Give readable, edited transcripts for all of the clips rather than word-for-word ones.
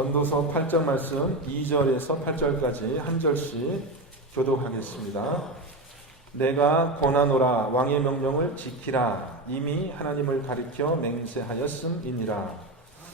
전도서 8장 말씀 2절에서 8절까지 한 절씩 교독하겠습니다. 내가 권하노라 왕의 명령을 지키라 이미 하나님을 가리켜 맹세하였음이니라.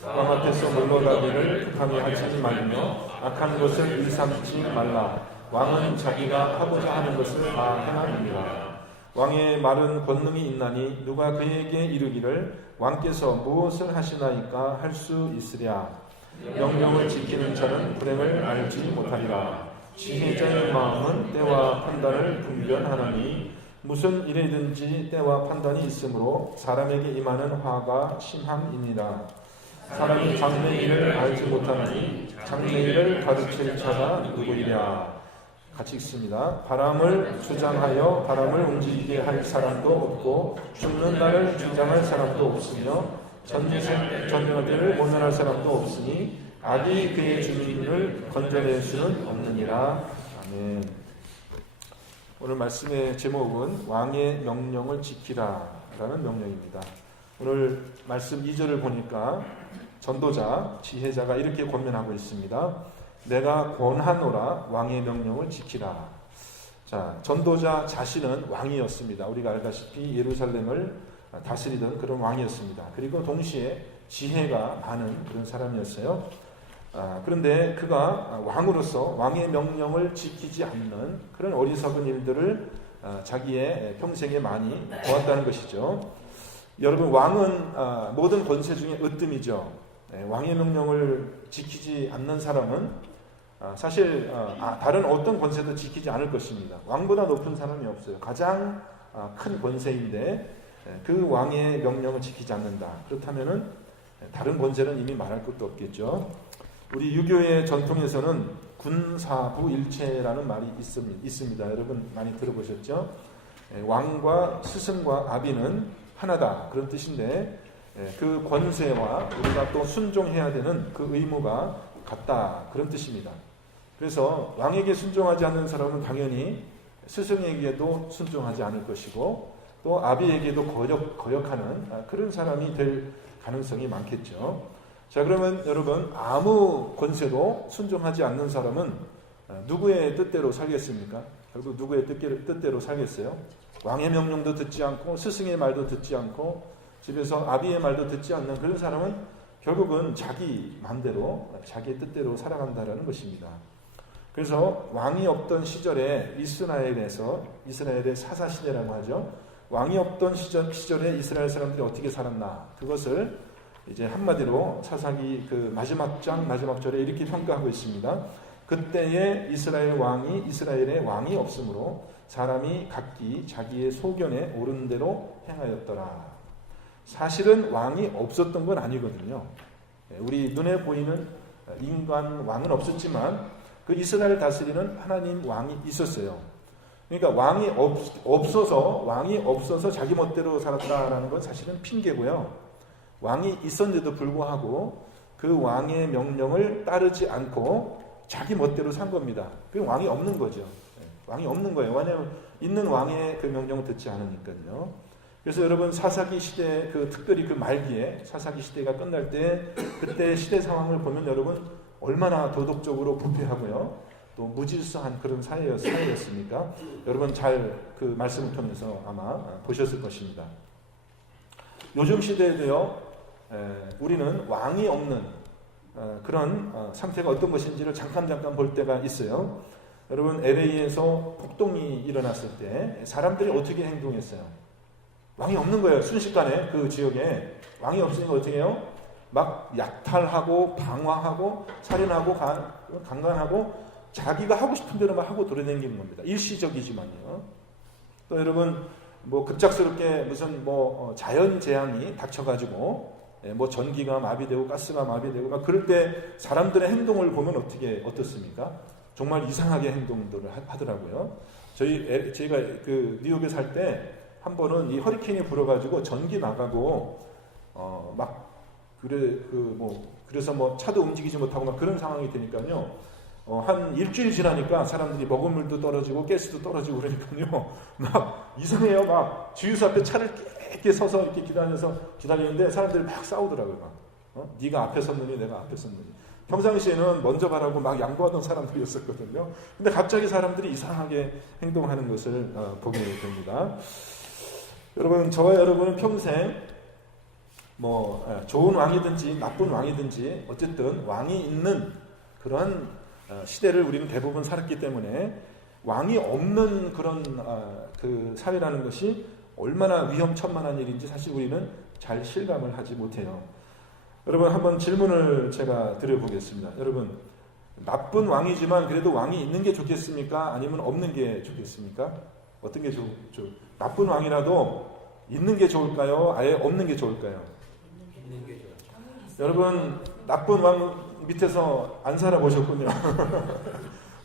왕 앞에서 물러가기를 급함에 하지 말며 악한 것을 일삼지 말라. 왕은 자기가 하고자 하는 것을 다 행함이니라. 왕의 말은 권능이 있나니 누가 그에게 이르기를 왕께서 무엇을 하시나이까 할 수 있으랴. 명령을 지키는 자는 불행을 알지 못하리라. 지혜자의 마음은 때와 판단을 분별하나니 무슨 일이든지 때와 판단이 있으므로 사람에게 임하는 화가 심함이니라. 사람이 장래 일을 알지 못하니 장래 일을 가르칠 자가 누구이랴. 같이 읽습니다. 바람을 주장하여 바람을 움직이게 할 사람도 없고 죽는 날을 주장할 사람도 없으며 전쟁들을 모면할 사람도 없으니 악이 그의 주민을 건져낼 수는 없느니라. 아멘. 오늘 말씀의 제목은 왕의 명령을 지키라 라는 명령입니다. 오늘 말씀 2절을 보니까 전도자, 지혜자가 이렇게 권면하고 있습니다. 내가 권하노라 왕의 명령을 지키라. 자, 전도자 자신은 왕이었습니다. 우리가 알다시피 예루살렘을 다스리던 그런 왕이었습니다. 그리고 동시에 지혜가 많은 그런 사람이었어요. 그런데 그가 왕으로서 왕의 명령을 지키지 않는 그런 어리석은 일들을 자기의 평생에 많이 보았다는 것이죠. 여러분, 왕은 모든 권세 중에 으뜸이죠. 왕의 명령을 지키지 않는 사람은 사실 다른 어떤 권세도 지키지 않을 것입니다. 왕보다 높은 사람이 없어요. 가장 큰 권세인데 그 왕의 명령을 지키지 않는다. 그렇다면은 다른 권세는 이미 말할 것도 없겠죠. 우리 유교의 전통에서는 군사부일체라는 말이 있습니다. 여러분 많이 들어보셨죠? 왕과 스승과 아비는 하나다. 그런 뜻인데 그 권세와 우리가 또 순종해야 되는 그 의무가 같다. 그런 뜻입니다. 그래서 왕에게 순종하지 않는 사람은 당연히 스승에게도 순종하지 않을 것이고 또 아비에게도 거역하는 그런 사람이 될 가능성이 많겠죠. 자, 그러면 여러분, 아무 권세도 순종하지 않는 사람은 누구의 뜻대로 살겠습니까? 결국 누구의 뜻대로 살겠어요? 왕의 명령도 듣지 않고 스승의 말도 듣지 않고 집에서 아비의 말도 듣지 않는 그런 사람은 결국은 자기 마음대로 자기의 뜻대로 살아간다는 것입니다. 그래서 왕이 없던 시절에 이스라엘의 사사시대라고 하죠. 왕이 없던 시절에 이스라엘 사람들이 어떻게 살았나, 그것을 이제 한마디로 사사기 그 마지막 절에 이렇게 평가하고 있습니다. 그때에 이스라엘의 왕이 없으므로 사람이 각기 자기의 소견에 옳은 대로 행하였더라. 사실은 왕이 없었던 건 아니거든요. 우리 눈에 보이는 인간 왕은 없었지만 그 이스라엘 다스리는 하나님 왕이 있었어요. 그러니까 왕이 없어서 자기 멋대로 살았다라는 건 사실은 핑계고요. 왕이 있었는데도 불구하고 그 왕의 명령을 따르지 않고 자기 멋대로 산 겁니다. 그 왕이 없는 거죠. 왕이 없는 거예요. 왜냐하면 있는 왕의 그 명령을 듣지 않으니까요. 그래서 여러분, 사사기 시대 특별히 그 말기에 사사기 시대가 끝날 때 그때 시대 상황을 보면 여러분 얼마나 도덕적으로 부패하고요. 또 무질서한 그런 사회였으니까 여러분 잘 그 말씀을 통해서 아마 보셨을 것입니다. 요즘 시대에도요, 우리는 왕이 없는 그런 상태가 어떤 것인지를 잠깐 볼 때가 있어요. 여러분, LA에서 폭동이 일어났을 때 사람들이 어떻게 행동했어요? 왕이 없는 거예요. 순식간에 그 지역에 왕이 없으니까 어떻게 해요? 막 약탈하고 방화하고 살인하고 강간하고 자기가 하고 싶은 대로 막 하고 돌아다니는 겁니다. 일시적이지만요. 또 여러분, 급작스럽게 무슨 자연 재앙이 닥쳐가지고 전기가 마비되고 가스가 마비되고 막 그럴 때 사람들의 행동을 보면 어떻습니까? 정말 이상하게 행동들을 하더라고요. 제가 그 뉴욕에 살 때 한 번은 이 허리케인이 불어가지고 전기 나가고 그래서 차도 움직이지 못하고 막 그런 상황이 되니까요. 한 일주일 지나니까 사람들이 먹을 물도 떨어지고 가스도 떨어지고 그러니까요. 막 이상해요. 막 주유소 앞에 차를 깨끗이 서서 이렇게 기다리는데 사람들이 막 싸우더라고요. 네가 앞에 섰느니 내가 앞에 섰느니. 평상시에는 먼저 가라고 막 양보하던 사람들이었었거든요. 근데 갑자기 사람들이 이상하게 행동하는 것을 보게 됩니다. 여러분, 저와 여러분은 평생 좋은 왕이든지 나쁜 왕이든지 어쨌든 왕이 있는 그런 시대를 우리는 대부분 살았기 때문에 왕이 없는 그런 그 사회라는 것이 얼마나 위험천만한 일인지 사실 우리는 잘 실감을 하지 못해요. 여러분, 한번 질문을 제가 드려보겠습니다. 여러분, 나쁜 왕이지만 그래도 왕이 있는 게 좋겠습니까? 아니면 없는 게 좋겠습니까? 어떤 게 나쁜 왕이라도 있는 게 좋을까요? 아예 없는 게 좋을까요? 있는 게 좋아요. 여러분, 나쁜 왕 밑에서 안 살아보셨군요.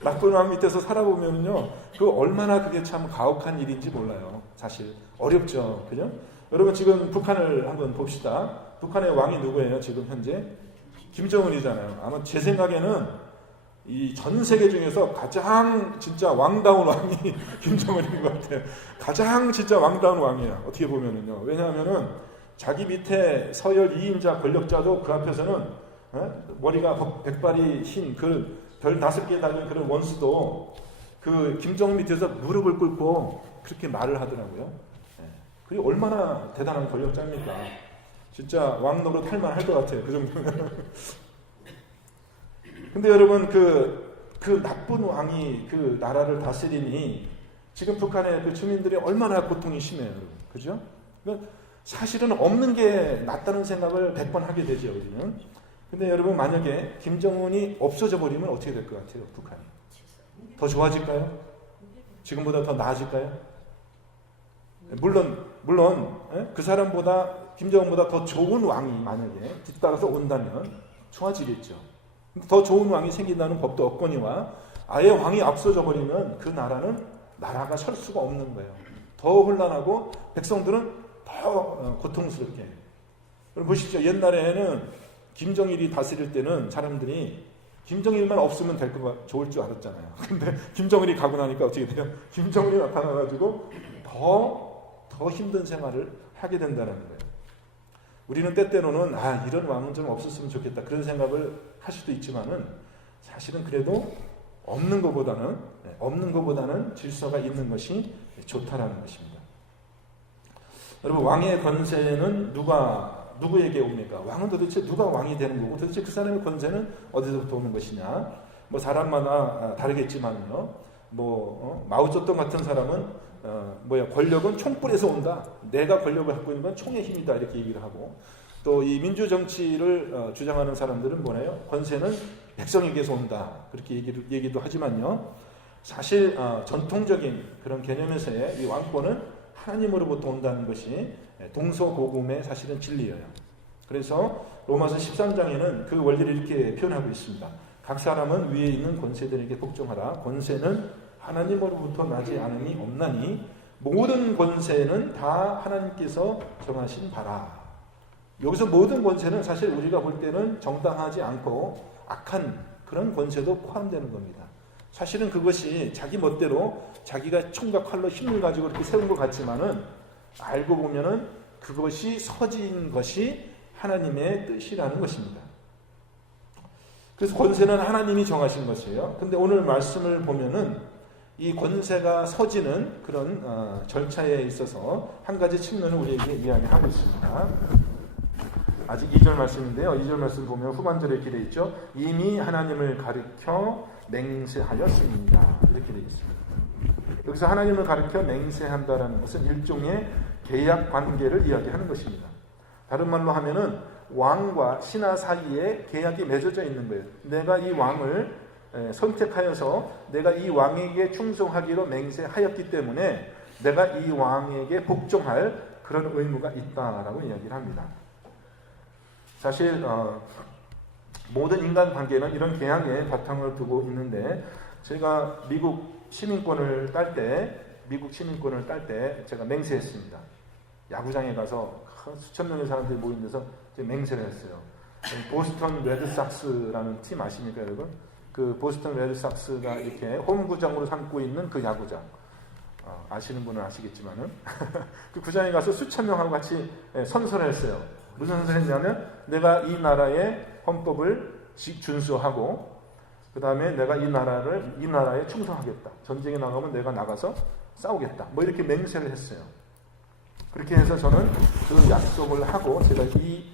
나쁜 왕 밑에서 살아보면요, 얼마나 그게 참 가혹한 일인지 몰라요. 사실 어렵죠, 그죠? 여러분, 지금 북한을 한번 봅시다. 북한의 왕이 누구예요? 지금 현재 김정은이잖아요. 아마 제 생각에는 이 전 세계 중에서 가장 진짜 왕다운 왕이 김정은인 것 같아요. 가장 진짜 왕다운 왕이에요. 어떻게 보면은요. 왜냐하면은 자기 밑에 서열 2인자 권력자도 그 앞에서는 머리가 백발이 흰 그 별 5개 달린 그런 원수도 그 김정은 밑에서 무릎을 꿇고 그렇게 말을 하더라고요. 그게 얼마나 대단한 권력자입니까? 진짜 왕 노릇 할만 할 것 같아요. 그 정도면. 근데 여러분, 그 나쁜 왕이 그 나라를 다스리니 지금 북한의 그 주민들이 얼마나 고통이 심해요. 여러분. 그죠? 그러니까 사실은 없는 게 낫다는 생각을 100번 하게 되죠, 우리는. 근데 여러분, 만약에 김정은이 없어져 버리면 어떻게 될 것 같아요, 북한이? 더 좋아질까요? 지금보다 더 나아질까요? 물론 그 사람보다, 김정은보다 더 좋은 왕이 만약에 뒤따라서 온다면 좋아지겠죠. 더 좋은 왕이 생긴다는 법도 없거니와 아예 왕이 앞서져 버리면 그 나라가 설 수가 없는 거예요. 더 혼란하고 백성들은 더 고통스럽게. 여러분 보십시오. 옛날에는 김정일이 다스릴 때는 사람들이 김정일만 없으면 좋을 줄 알았잖아요. 근데 김정일이 가고 나니까 어떻게 돼요? 김정일이 나타나가지고 더 힘든 생활을 하게 된다는 거예요. 우리는 때때로는 이런 왕은 좀 없었으면 좋겠다 그런 생각을 할 수도 있지만은 사실은 그래도 없는 것보다는 질서가 있는 것이 좋다라는 것입니다. 여러분, 왕의 권세는 누구에게 옵니까? 왕은 도대체 누가 왕이 되는 거고 도대체 그 사람의 권세는 어디서부터 오는 것이냐? 사람마다 다르겠지만요. 마오쩌둥 같은 사람은 권력은 총불에서 온다. 내가 권력을 갖고 있는 건 총의 힘이다. 이렇게 얘기를 하고, 또 이 민주 정치를 주장하는 사람들은 뭐래요? 권세는 백성에게서 온다. 그렇게 얘기도 하지만요. 사실 전통적인 그런 개념에서의 이 왕권은 하나님으로부터 온다는 것이 동서고금의 사실은 진리예요. 그래서 로마서 13장에는 그 원리를 이렇게 표현하고 있습니다. 각 사람은 위에 있는 권세들에게 복종하라. 권세는 하나님으로부터 나지 않음이 없나니 모든 권세는 다 하나님께서 정하신 바라. 여기서 모든 권세는 사실 우리가 볼 때는 정당하지 않고 악한 그런 권세도 포함되는 겁니다. 사실은 그것이 자기 멋대로 자기가 총과 칼로 힘을 가지고 이렇게 세운 것 같지만은 알고 보면은 그것이 서진 것이 하나님의 뜻이라는 것입니다. 그래서 권세는 하나님이 정하신 것이에요. 근데 오늘 말씀을 보면은 이 권세가 서지는 그런 절차에 있어서 한 가지 측면을 우리에게 이야기하고 있습니다. 아직 2절 말씀인데요. 2절 말씀 보면 후반절에 이렇게 되어 있죠. 이미 하나님을 가리켜 맹세하였습니다. 이렇게 되어 있습니다. 여기서 하나님을 가리켜 맹세한다라는 것은 일종의 계약 관계를 이야기하는 것입니다. 다른 말로 하면은 왕과 신하 사이에 계약이 맺어져 있는 거예요. 내가 이 왕을 선택하여서 내가 이 왕에게 충성하기로 맹세하였기 때문에 내가 이 왕에게 복종할 그런 의무가 있다라고 이야기를 합니다. 사실 모든 인간관계는 이런 계약에 바탕을 두고 있는데, 제가 미국 시민권을 딸 때 제가 맹세했습니다. 야구장에 가서 수천 명의 사람들이 모인 데서 맹세를 했어요. 보스턴 레드삭스라는 팀 아십니까, 여러분? 그 보스턴 레드삭스가 이렇게 홈구장으로 삼고 있는 그 야구장. 아시는 분은 아시겠지만은 그 구장에 가서 수천 명하고 같이 선서를 했어요. 무슨 선서를 했냐면 내가 이 나라의 헌법을 준수하고 그 다음에 내가 이 나라에 충성하겠다. 전쟁에 나가면 내가 나가서 싸우겠다. 뭐 이렇게 맹세를 했어요. 그렇게 해서 저는 그 약속을 하고 제가 이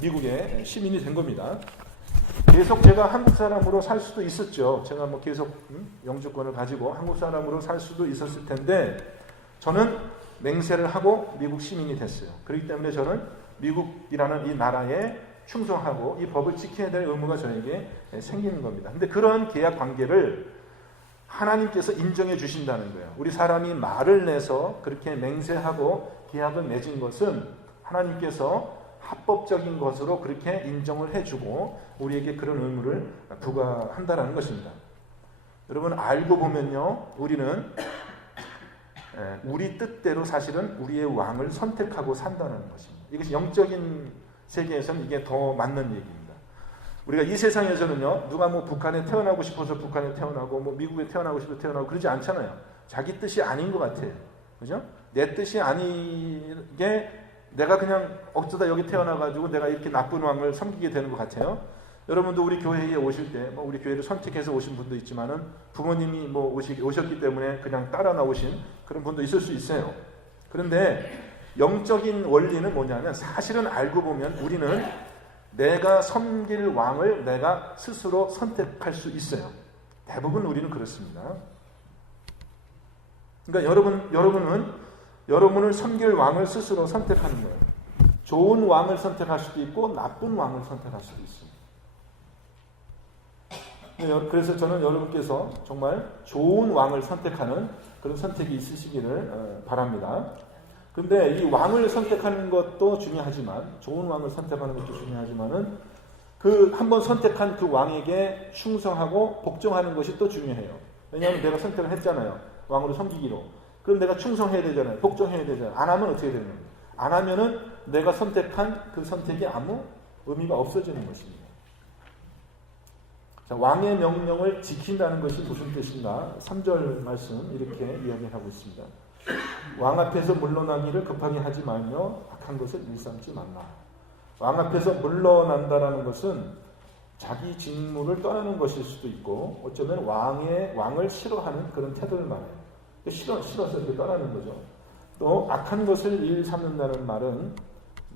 미국의 시민이 된 겁니다. 계속 제가 한국 사람으로 살 수도 있었죠. 제가 뭐 계속 영주권을 가지고 한국 사람으로 살 수도 있었을 텐데 저는 맹세를 하고 미국 시민이 됐어요. 그렇기 때문에 저는 미국이라는 이 나라에 충성하고 이 법을 지켜야 될 의무가 저에게 생기는 겁니다. 근데 그런 계약 관계를 하나님께서 인정해 주신다는 거예요. 우리 사람이 말을 내서 그렇게 맹세하고 계약을 맺은 것은 하나님께서 합법적인 것으로 그렇게 인정을 해주고 우리에게 그런 의무를 부과한다는 것입니다. 여러분 알고 보면요, 우리는 우리 뜻대로 사실은 우리의 왕을 선택하고 산다는 것입니다. 이것이 영적인 세계에서는 이게 더 맞는 얘기입니다. 우리가 이 세상에서는요, 누가 뭐 북한에 태어나고 싶어서 북한에 태어나고 뭐 미국에 태어나고 싶어서 태어나고 그러지 않잖아요. 자기 뜻이 아닌 것 같아요. 그죠? 내 뜻이 아니게 내가 그냥 어쩌다 여기 태어나가지고 내가 이렇게 나쁜 왕을 섬기게 되는 것 같아요. 여러분도 우리 교회에 오실 때, 뭐 우리 교회를 선택해서 오신 분도 있지만은 부모님이 뭐 오셨기 때문에 그냥 따라 나오신 그런 분도 있을 수 있어요. 그런데 영적인 원리는 뭐냐면 사실은 알고 보면 우리는 내가 섬길 왕을 내가 스스로 선택할 수 있어요. 대부분 우리는 그렇습니다. 그러니까 여러분을 섬길 왕을 스스로 선택하는 거예요. 좋은 왕을 선택할 수도 있고 나쁜 왕을 선택할 수도 있습니다. 그래서 저는 여러분께서 정말 좋은 왕을 선택하는 그런 선택이 있으시기를 바랍니다. 그런데 이 왕을 선택하는 것도 중요하지만 좋은 왕을 선택하는 것도 중요하지만은 그 한번 선택한 그 왕에게 충성하고 복종하는 것이 또 중요해요. 왜냐하면 내가 선택을 했잖아요. 왕으로 섬기기로. 그럼 내가 충성해야 되잖아요. 복종해야 되잖아요. 안 하면 어떻게 되는 거예요? 안 하면은 내가 선택한 그 선택이 아무 의미가 없어지는 것입니다. 자, 왕의 명령을 지킨다는 것이 무슨 뜻인가? 3절 말씀 이렇게 이야기하고 있습니다. 왕 앞에서 물러나기를 급하게 하지 말며 악한 것을 일삼지 말라. 왕 앞에서 물러난다라는 것은 자기 직무를 떠나는 것일 수도 있고 어쩌면 왕을 싫어하는 그런 태도를 말해요. 싫어서 이렇게 떠나는 거죠. 또 악한 것을 일삼는다는 말은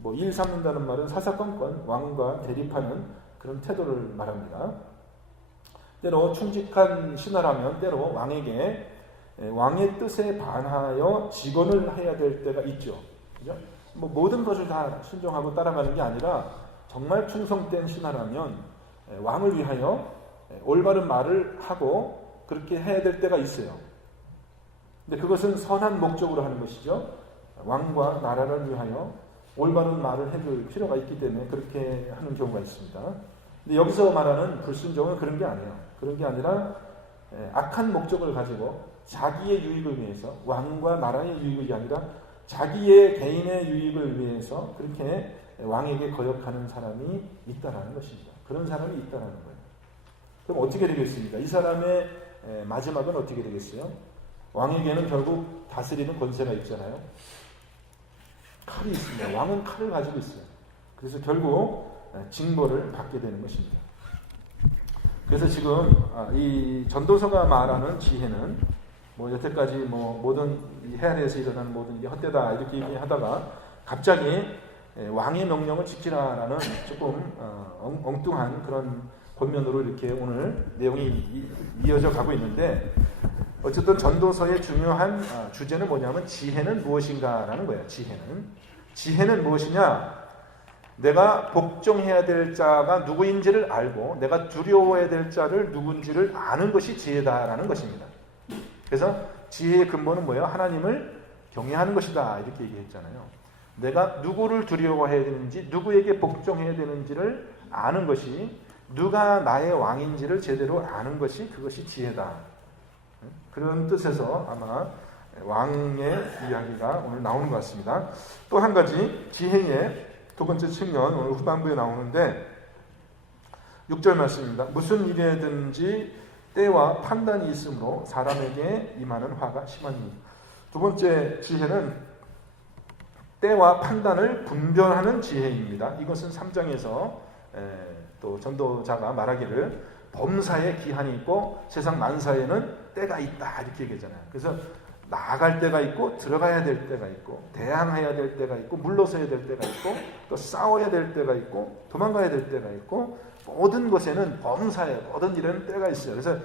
일삼는다는 말은 사사건건 왕과 대립하는 그런 태도를 말합니다. 때로 충직한 신하라면 때로 왕의 뜻에 반하여 직언을 해야 될 때가 있죠. 그죠? 모든 것을 다 순종하고 따라가는 게 아니라 정말 충성된 신하라면 왕을 위하여 올바른 말을 하고 그렇게 해야 될 때가 있어요. 근데 그것은 선한 목적으로 하는 것이죠. 왕과 나라를 위하여 올바른 말을 해줄 필요가 있기 때문에 그렇게 하는 경우가 있습니다. 근데 여기서 말하는 불순종은 그런 게 아니에요. 그런 게 아니라 악한 목적을 가지고 자기의 유익을 위해서 왕과 나라의 유익이 아니라 자기의 개인의 유익을 위해서 그렇게 왕에게 거역하는 사람이 있다라는 것입니다. 그런 사람이 있다라는 거예요. 그럼 어떻게 되겠습니까? 이 사람의 마지막은 어떻게 되겠어요? 왕에게는 결국 다스리는 권세가 있잖아요. 칼이 있습니다. 왕은 칼을 가지고 있어요. 그래서 결국 징벌을 받게 되는 것입니다. 그래서 지금 이 전도서가 말하는 지혜는 여태까지 모든 해안에서 일어나는 모든 게 헛되다 이렇게 얘기하다가 갑자기 왕의 명령을 지키라라는 조금 엉뚱한 그런 권면으로 이렇게 오늘 내용이 이어져 가고 있는데 어쨌든 전도서의 중요한 주제는 뭐냐면 지혜는 무엇인가라는 거예요. 지혜는 무엇이냐? 내가 복종해야 될 자가 누구인지를 알고 내가 두려워해야 될 자를 누군지를 아는 것이 지혜다라는 것입니다. 그래서 지혜의 근본은 뭐예요? 하나님을 경외하는 것이다 이렇게 얘기했잖아요. 내가 누구를 두려워해야 되는지 누구에게 복종해야 되는지를 아는 것이 누가 나의 왕인지를 제대로 아는 것이 그것이 지혜다. 그런 뜻에서 아마 왕의 이야기가 오늘 나오는 것 같습니다. 또 한 가지 지혜의 두 번째 측면 오늘 후반부에 나오는데 6절 말씀입니다. 무슨 일이든지 때와 판단이 있으므로 사람에게 임하는 화가 심하니. 두 번째 지혜는 때와 판단을 분별하는 지혜입니다. 이것은 3장에서 또 전도자가 말하기를 범사에 기한이 있고 세상 만사에는 때가 있다 이렇게 얘기하잖아요. 그래서 나아갈 때가 있고 들어가야 될 때가 있고 대항해야 될 때가 있고 물러서야 될 때가 있고 또 싸워야 될 때가 있고 도망가야 될 때가 있고 모든 것에는 범사에 모든 일에는 때가 있어요. 그래서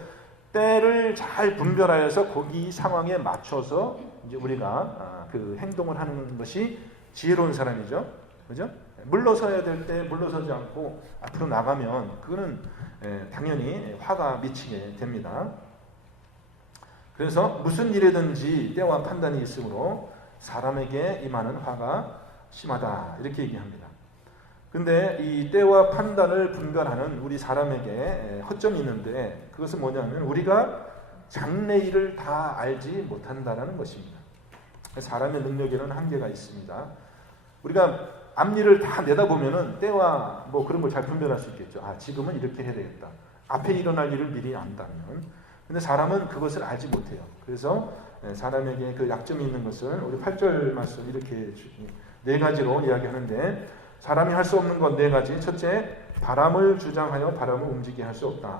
때를 잘 분별하여서 거기 상황에 맞춰서 이제 우리가 그 행동을 하는 것이 지혜로운 사람이죠. 그죠? 물러서야 될 때 물러서지 않고 앞으로 나가면 그거는 당연히 화가 미치게 됩니다. 그래서 무슨 일이든지 때와 판단이 있으므로 사람에게 임하는 화가 심하다 이렇게 얘기합니다. 근데 이 때와 판단을 분별하는 우리 사람에게 허점이 있는데 그것은 뭐냐면 우리가 장래일을 다 알지 못한다는 것입니다. 사람의 능력에는 한계가 있습니다. 우리가 앞일을 다 내다보면은 때와 뭐 그런 걸 잘 분별할 수 있겠죠. 지금은 이렇게 해야 되겠다. 앞에 일어날 일을 미리 안다면. 근데 사람은 그것을 알지 못해요. 그래서 사람에게 그 약점이 있는 것을 우리 8절 말씀 이렇게 네 가지로 이야기하는데 사람이 할 수 없는 건 네 가지. 첫째, 바람을 주장하여 바람을 움직이게 할 수 없다.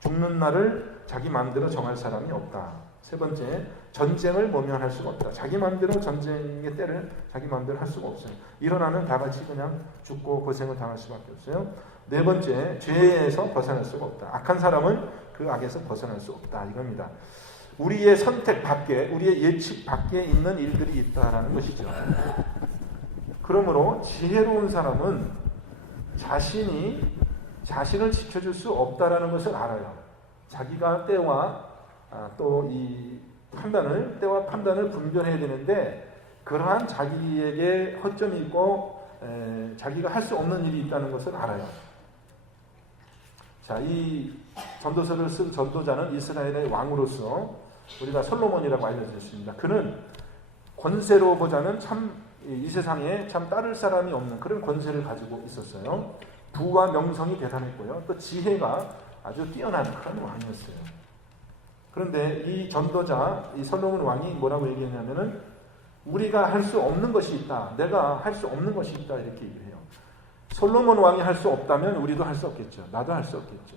죽는 날을 자기 마음대로 정할 사람이 없다. 세 번째, 전쟁을 모면할 수가 없다. 자기 마음대로 전쟁의 때를 자기 마음대로 할 수가 없어요. 일어나면 다 같이 그냥 죽고 고생을 당할 수밖에 없어요. 네 번째, 죄에서 벗어날 수가 없다. 악한 사람은 그 악에서 벗어날 수 없다. 이겁니다. 우리의 선택 밖에, 우리의 예측 밖에 있는 일들이 있다라는 것이죠. 그러므로 지혜로운 사람은 자신을 지켜줄 수 없다라는 것을 알아요. 자기가 때와 또 이 때와 판단을 분별해야 되는데 그러한 자기에게 허점이 있고 자기가 할 수 없는 일이 있다는 것을 알아요. 자, 이 전도서를 쓴 전도자는 이스라엘의 왕으로서 우리가 솔로몬이라고 알려졌습니다. 그는 권세로 보자면 참 이 세상에 참 따를 사람이 없는 그런 권세를 가지고 있었어요. 부와 명성이 대단했고요. 또 지혜가 아주 뛰어난 그런 왕이었어요. 그런데 이 전도자, 이 솔로몬 왕이 뭐라고 얘기했냐면은 우리가 할 수 없는 것이 있다. 내가 할 수 없는 것이 있다. 이렇게 얘기를 해요. 솔로몬 왕이 할 수 없다면 우리도 할 수 없겠죠. 나도 할 수 없겠죠.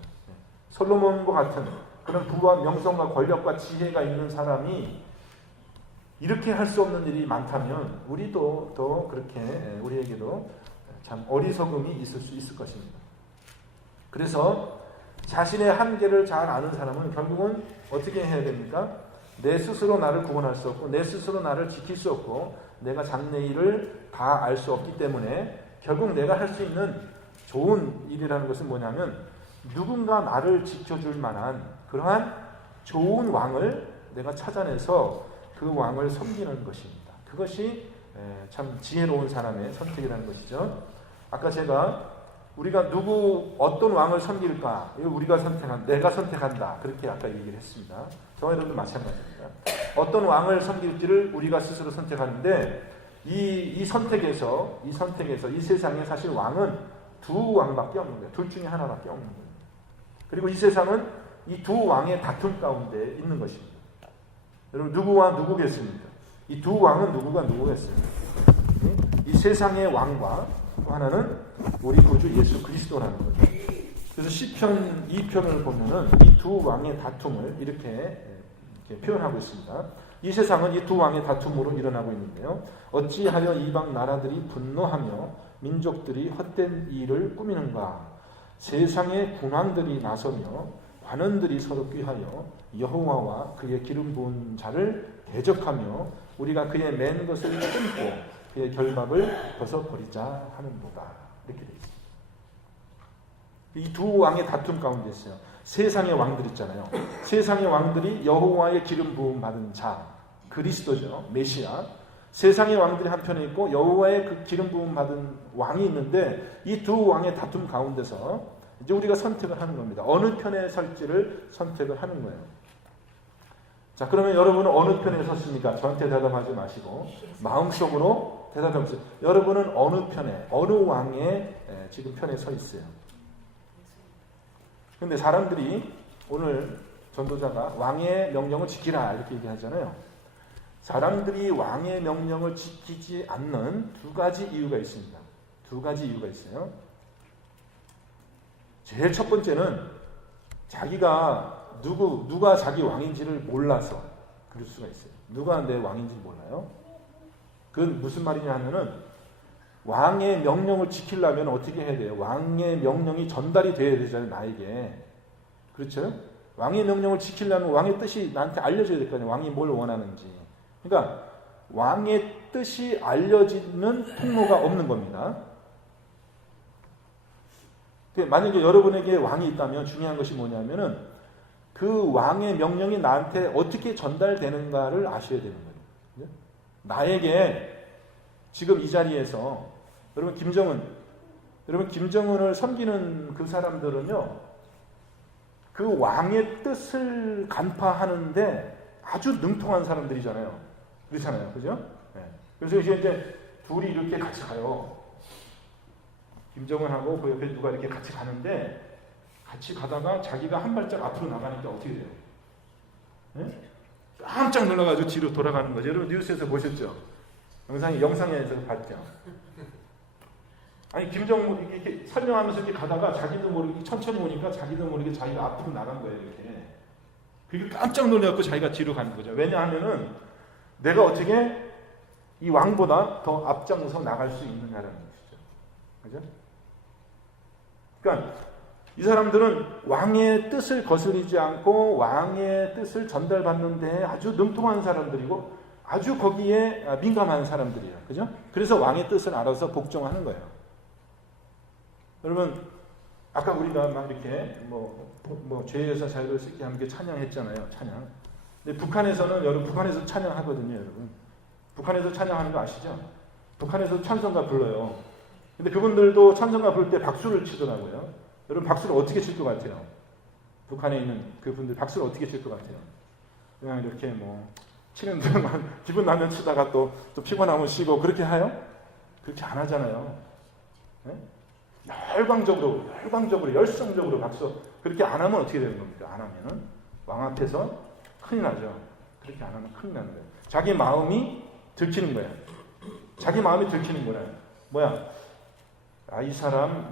솔로몬과 같은 그런 부와 명성과 권력과 지혜가 있는 사람이 이렇게 할 수 없는 일이 많다면 우리도 또 그렇게 우리에게도 참 어리석음이 있을 수 있을 것입니다. 그래서 자신의 한계를 잘 아는 사람은 결국은 어떻게 해야 됩니까? 내 스스로 나를 구원할 수 없고 내 스스로 나를 지킬 수 없고 내가 장래일을 다 알 수 없기 때문에 결국 내가 할 수 있는 좋은 일이라는 것은 뭐냐면 누군가 나를 지켜줄 만한 그러한 좋은 왕을 내가 찾아내서 그 왕을 섬기는 것입니다. 그것이 참 지혜로운 사람의 선택이라는 것이죠. 아까 제가 우리가 어떤 왕을 섬길까? 우리가 내가 선택한다. 그렇게 아까 얘기를 했습니다. 저와 여러분도 마찬가지입니다. 어떤 왕을 섬길지를 우리가 스스로 선택하는데 이 선택에서 이 세상에 사실 왕은 두 왕밖에 없는 거예요. 둘 중에 하나밖에 없는 거예요. 그리고 이 세상은 이 두 왕의 다툼 가운데 있는 것입니다. 여러분 누구와 누구겠습니까? 이 두 왕은 누구겠습니까? 이 세상의 왕과 또 하나는 우리 구주 예수 그리스도라는 거죠. 그래서 시편 2편을 보면은 이 두 왕의 다툼을 이렇게 표현하고 있습니다. 이 세상은 이 두 왕의 다툼으로 일어나고 있는데요. 어찌하여 이방 나라들이 분노하며 민족들이 헛된 일을 꾸미는가? 세상의 군왕들이 나서며 관원들이 서로 꾀하여 여호와와 그의 기름 부은 자를 대적하며 우리가 그의 맨 것을 끊고 그의 결박을 벗어버리자 하는도다. 이렇게 되어 있습니다. 이 두 왕의 다툼 가운데 있어요. 세상의 왕들 있잖아요. 세상의 왕들이 여호와의 기름 부음 받은 자, 그리스도죠. 메시아. 세상의 왕들이 한편에 있고 여호와의 그 기름 부음 받은 왕이 있는데 이 두 왕의 다툼 가운데서 이제 우리가 선택을 하는 겁니다. 어느 편에 설지를 선택을 하는 거예요. 자, 그러면 여러분은 어느 편에 섰습니까? 저한테 대답하지 마시고 마음속으로 대답해 보세요. 여러분은 어느 편에, 어느 왕의 지금 편에 서 있어요? 근데 사람들이 오늘 전도자가 왕의 명령을 지키라 이렇게 얘기하잖아요. 사람들이 왕의 명령을 지키지 않는 두 가지 이유가 있습니다. 두 가지 이유가 있어요. 제일 첫 번째는 자기가 누가 자기 왕인지를 몰라서 그럴 수가 있어요. 누가 내 왕인지 몰라요? 그건 무슨 말이냐 하면은 왕의 명령을 지키려면 어떻게 해야 돼요? 왕의 명령이 전달이 돼야 되잖아요, 나에게. 그렇죠? 왕의 명령을 지키려면 왕의 뜻이 나한테 알려져야 될 거 아니에요. 왕이 뭘 원하는지. 그러니까 왕의 뜻이 알려지는 통로가 없는 겁니다. 만약에 여러분에게 왕이 있다면 중요한 것이 뭐냐면은 그 왕의 명령이 나한테 어떻게 전달되는가를 아셔야 되는 거예요. 나에게 지금 이 자리에서 여러분 김정은을 섬기는 그 사람들은요, 그 왕의 뜻을 간파하는데 아주 능통한 사람들이잖아요. 그렇잖아요. 그죠? 네. 그래서 이제 둘이 이렇게 같이 가요. 김정은하고 그 옆에 누가 이렇게 같이 가는데, 같이 가다가 자기가 한 발짝 앞으로 나가니까 어떻게 돼요? 네? 깜짝 놀라가지고 뒤로 돌아가는 거죠. 여러분 뉴스에서 보셨죠? 영상에서 봤죠? 아니, 김정은 이렇게 설명하면서 이렇게 가다가 자기도 모르게 천천히 오니까 자기도 모르게 자기가 앞으로 나간 거예요, 이렇게. 그게 깜짝 놀라갖고 자기가 뒤로 가는 거죠. 왜냐하면은 내가 어떻게 이 왕보다 더 앞장서 나갈 수 있느냐라는 것이죠. 그죠? 그러니까 이 사람들은 왕의 뜻을 거스르지 않고 왕의 뜻을 전달받는데 아주 능통한 사람들이고 아주 거기에 민감한 사람들이에요. 그죠? 그래서 왕의 뜻을 알아서 복종하는 거예요. 여러분, 아까 우리가 막 이렇게 죄에서 자유를 쓰게 함께 찬양했잖아요. 찬양. 근데 여러분 북한에서 찬양하거든요, 여러분. 북한에서 찬양하는 거 아시죠? 북한에서 찬송가 불러요. 근데 그분들도 찬송가 부를 때 박수를 치더라고요. 여러분, 박수를 어떻게 칠 것 같아요? 북한에 있는 그분들 박수를 어떻게 칠 것 같아요? 그냥 이렇게 치는 데만 기분 나면 치다가 또 피곤하면 쉬고 그렇게 해요? 그렇게 안 하잖아요. 네? 열광적으로 열성적으로 박수 그렇게 안 하면 어떻게 되는 겁니까? 안 하면은 왕 앞에서 큰일 나죠. 그렇게 안 하면 큰일 나는 거예요. 자기 마음이 들키는 거예요. 자기 마음이 들키는 거예요. 뭐야? 이 사람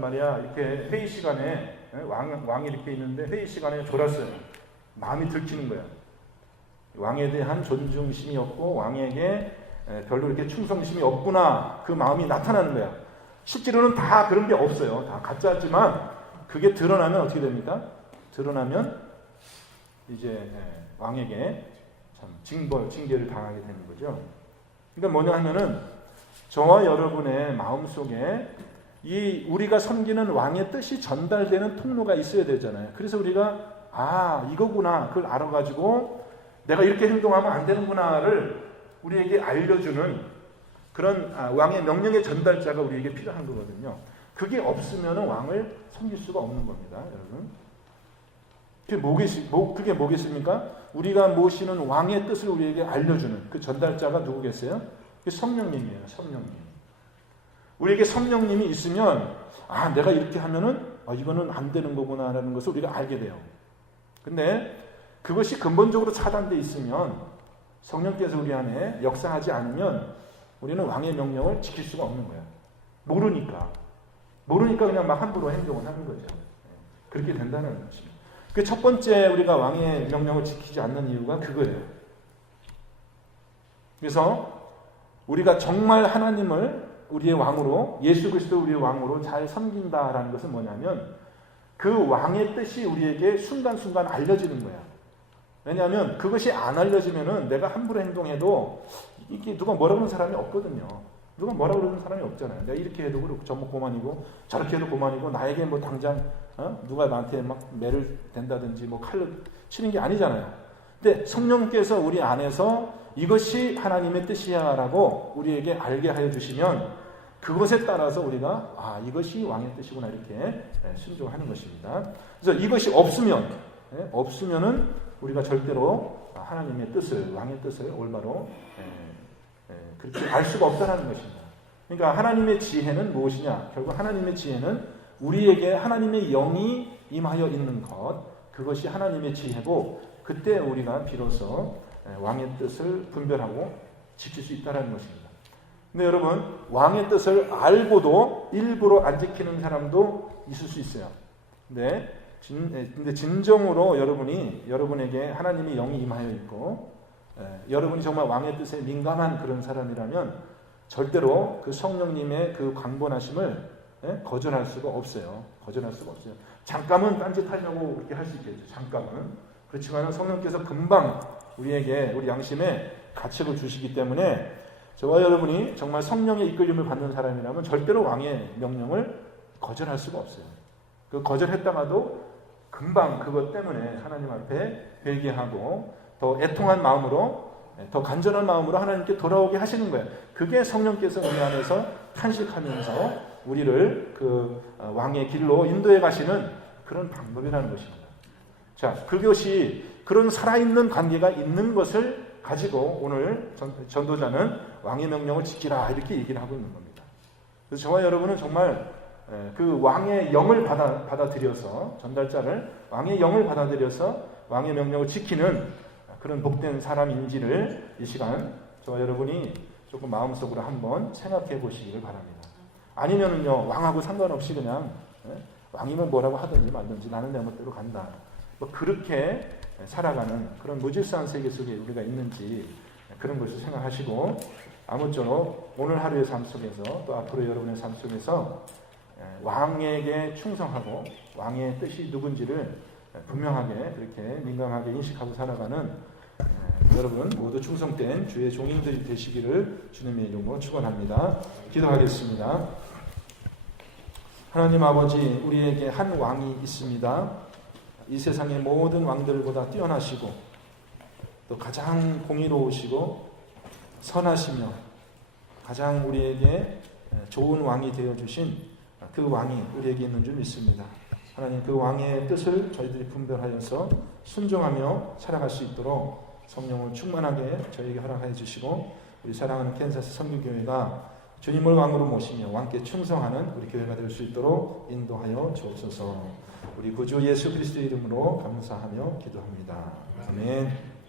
말이야, 이렇게 회의 시간에 왕이 이렇게 있는데 회의 시간에 졸았어요. 마음이 들키는 거야. 왕에 대한 존중심이 없고 왕에게 별로 이렇게 충성심이 없구나, 그 마음이 나타나는 거야. 실제로는 다 그런 게 없어요. 다 가짜지만 그게 드러나면 어떻게 됩니까? 드러나면 이제 왕에게 참 징계를 당하게 되는 거죠. 그러니까 뭐냐 하면은 저와 여러분의 마음속에 우리가 섬기는 왕의 뜻이 전달되는 통로가 있어야 되잖아요. 그래서 우리가 이거구나, 그걸 알아가지고 내가 이렇게 행동하면 안 되는구나를 우리에게 알려주는 그런 왕의 명령의 전달자가 우리에게 필요한 거거든요. 그게 없으면 왕을 섬길 수가 없는 겁니다, 여러분. 그게 뭐겠습니까? 우리가 모시는 왕의 뜻을 우리에게 알려주는 그 전달자가 누구겠어요? 성령님이에요, 성령님. 우리에게 성령님이 있으면 내가 이렇게 하면은 이거는 안 되는 거구나라는 것을 우리가 알게 돼요. 근데 그것이 근본적으로 차단되어 있으면, 성령께서 우리 안에 역사하지 않으면 우리는 왕의 명령을 지킬 수가 없는 거예요. 모르니까 그냥 막 함부로 행동을 하는 거죠. 그렇게 된다는 것입니다. 그 첫 번째 우리가 왕의 명령을 지키지 않는 이유가 그거예요. 그래서 우리가 정말 하나님을 우리의 왕으로, 예수 그리스도 우리의 왕으로 잘 섬긴다라는 것은 뭐냐면 그 왕의 뜻이 우리에게 순간순간 알려지는 거야. 왜냐하면 그것이 안 알려지면은 내가 함부로 행동해도 이게 누가 뭐라 그러는 사람이 없거든요. 누가 뭐라 그러는 사람이 없잖아요. 내가 이렇게 해도 그렇고 저뭐 고만이고 저렇게 해도 고만이고 나에게 당장 누가 나한테 막 매를 댄다든지 칼로 치는 게 아니잖아요. 근데 성령께서 우리 안에서 이것이 하나님의 뜻이야라고 우리에게 알게 하여 주시면 그것에 따라서 우리가 이것이 왕의 뜻이구나 이렇게 순종하는 것입니다. 그래서 이것이 없으면은 우리가 절대로 하나님의 뜻을, 왕의 뜻을 올바로 그렇게 알 수가 없다는 것입니다. 그러니까 하나님의 지혜는 무엇이냐? 결국 하나님의 지혜는 우리에게 하나님의 영이 임하여 있는 것, 그것이 하나님의 지혜고, 그때 우리가 비로소 왕의 뜻을 분별하고 지킬 수 있다는 것입니다. 근데 여러분, 왕의 뜻을 알고도 일부러 안 지키는 사람도 있을 수 있어요. 근데 진정으로 여러분에게 하나님의 영이 임하여 있고, 여러분이 정말 왕의 뜻에 민감한 그런 사람이라면 절대로 그 성령님의 그 강권하심을 거절할 수가 없어요. 거절할 수가 없어요. 잠깐은 딴짓하려고 그렇게 할 수 있겠죠. 잠깐은. 그렇지만 성령께서 금방 우리에게 우리 양심에 가책을 주시기 때문에 저와 여러분이 정말 성령의 이끌림을 받는 사람이라면 절대로 왕의 명령을 거절할 수가 없어요. 그 거절했다가도 금방 그것 때문에 하나님 앞에 회개하고 더 애통한 마음으로, 더 간절한 마음으로 하나님께 돌아오게 하시는 거예요. 그게 성령께서 우리 안에서 탄식하면서 우리를 그 왕의 길로 인도해 가시는 그런 방법이라는 것입니다. 자, 그것이 그런 살아있는 관계가 있는 것을 가지고 오늘 전도자는 왕의 명령을 지키라 이렇게 얘기를 하고 있는 겁니다. 그래서 저와 여러분은 정말 그 왕의 영을 받아들여서, 전달자를 왕의 영을 받아들여서 왕의 명령을 지키는 그런 복된 사람인지를 이 시간 저와 여러분이 조금 마음속으로 한번 생각해 보시기를 바랍니다. 아니면은요, 왕하고 상관없이 그냥 왕이면 뭐라고 하든지 말든지 나는 내 멋대로 간다, 뭐 그렇게 살아가는 그런 무질서한 세계 속에 우리가 있는지 그런 것을 생각하시고, 아무쪼록 오늘 하루의 삶 속에서 또 앞으로 여러분의 삶 속에서 왕에게 충성하고 왕의 뜻이 누군지를 분명하게 그렇게 민감하게 인식하고 살아가는 여러분 모두 충성된 주의 종인들이 되시기를 주님의 이름으로 축원합니다. 기도하겠습니다. 하나님 아버지, 우리에게 한 왕이 있습니다. 이 세상의 모든 왕들보다 뛰어나시고 또 가장 공의로우시고 선하시며 가장 우리에게 좋은 왕이 되어주신 그 왕이 우리에게 있는 줄 믿습니다. 하나님, 그 왕의 뜻을 저희들이 분별하여서 순종하며 살아갈 수 있도록 성령을 충만하게 저에게 허락해 주시고, 우리 사랑하는 캔사스 선교교회가 주님을 왕으로 모시며 왕께 충성하는 우리 교회가 될 수 있도록 인도하여 주옵소서. 우리 구주 예수 그리스도의 이름으로 감사하며 기도합니다. 아멘.